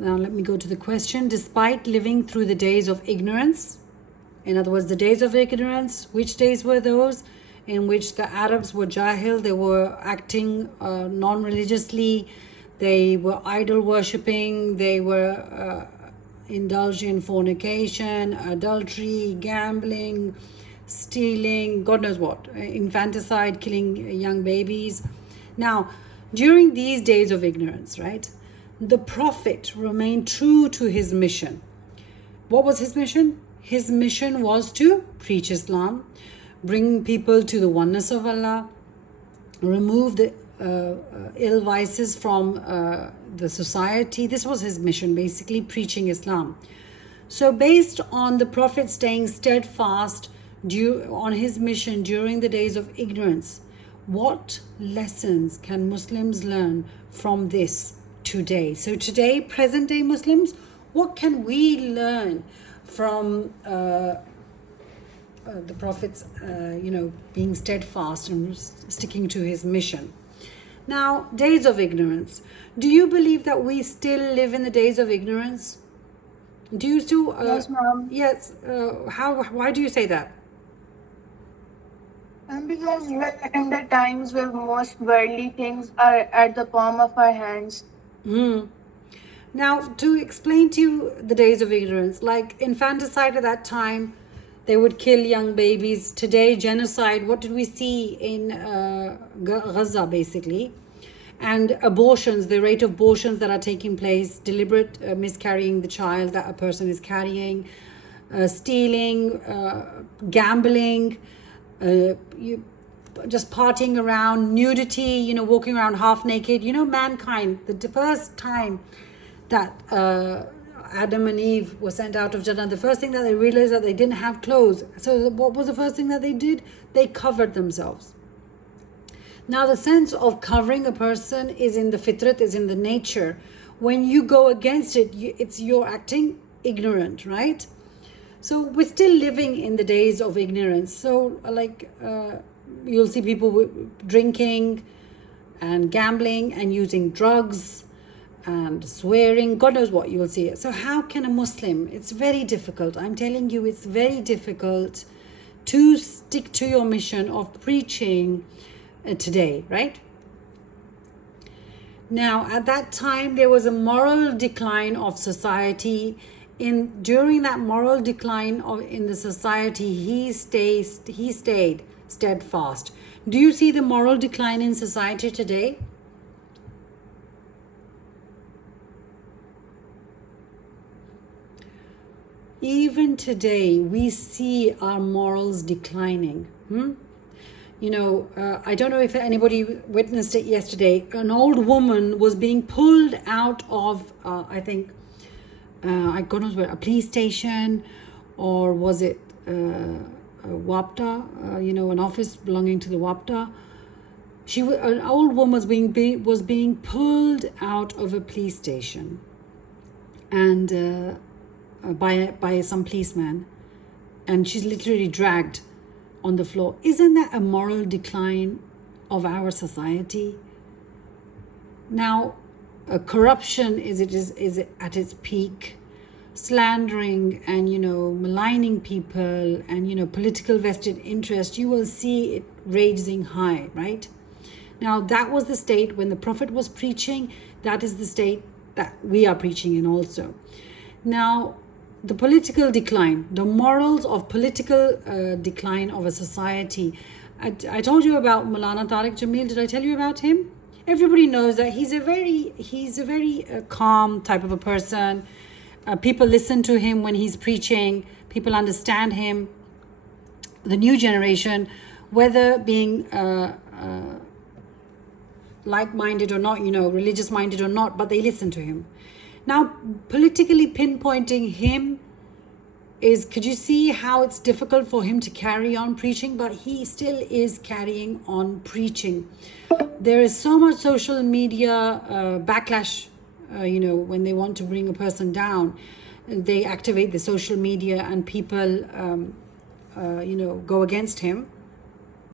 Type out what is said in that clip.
Now let me go to the question. Despite living through the days of ignorance, in other words, the days of ignorance, which days were those? In which the Arabs were jahil, they were acting non-religiously, they were idol worshipping, they were indulged in fornication, adultery, gambling, stealing, God knows what, infanticide, killing young babies. Now, during these days of ignorance, right, the Prophet remained true to his mission. What was his mission? His mission was to preach Islam, bring people to the oneness of Allah, remove the ill vices from the society. This was his mission, basically preaching Islam. So based on the Prophet staying steadfast on his mission during the days of ignorance, what lessons can Muslims learn from this today? So today, present day Muslims, what can we learn from the Prophet's, being steadfast and sticking to his mission? Now, days of ignorance. Do you believe that we still live in the days of ignorance? Do you still? Yes, ma'am. Yes. Why do you say that? Because we're in the times where most worldly things are at the palm of our hands. Now, to explain to you the days of ignorance, like infanticide at that time, they would kill young babies. Today, genocide, what did we see in Gaza, basically? And abortions, the rate of abortions that are taking place, deliberate miscarrying the child that a person is carrying, stealing, gambling, just partying around, nudity, walking around half naked. Mankind, the first time that Adam and Eve were sent out of Jannah, the first thing that they realized that they didn't have clothes. So what was the first thing that they did? They covered themselves. Now the sense of covering a person is in the fitrat, is in the nature. When you go against it, you're acting ignorant, right? So we're still living in the days of ignorance. So you'll see people drinking and gambling and using drugs and swearing, God knows what you'll see. So how can a Muslim, it's very difficult. I'm telling you, it's very difficult to stick to your mission of preaching today, right? Now, at that time, there was a moral decline of society. During that moral decline in the society, he stayed steadfast. Do you see the moral decline in society today? Even today, we see our morals declining. I don't know if anybody witnessed it yesterday. An old woman was being pulled out of, I don't know, a police station, or was it a WAPTA, an office belonging to the WAPTA. An old woman was being pulled out of a police station, and by some policeman, and she's literally dragged on the floor. Isn't that a moral decline of our society? Now, corruption is at its peak. Slandering and maligning people and political vested interest, you will see it raging high, right? Now, that was the state when the Prophet was preaching. That is the state that we are preaching in also. Now, the political decline, the morals of political decline of a society. I told you about Maulana Tariq Jamil. Did I tell you about him? Everybody knows that he's a very calm type of a person. People listen to him when he's preaching. People understand him. The new generation, whether being like-minded or not, religious-minded or not, but they listen to him. Now, politically pinpointing him could you see how it's difficult for him to carry on preaching? But he still is carrying on preaching. There is so much social media backlash, when they want to bring a person down. They activate the social media and people, go against him.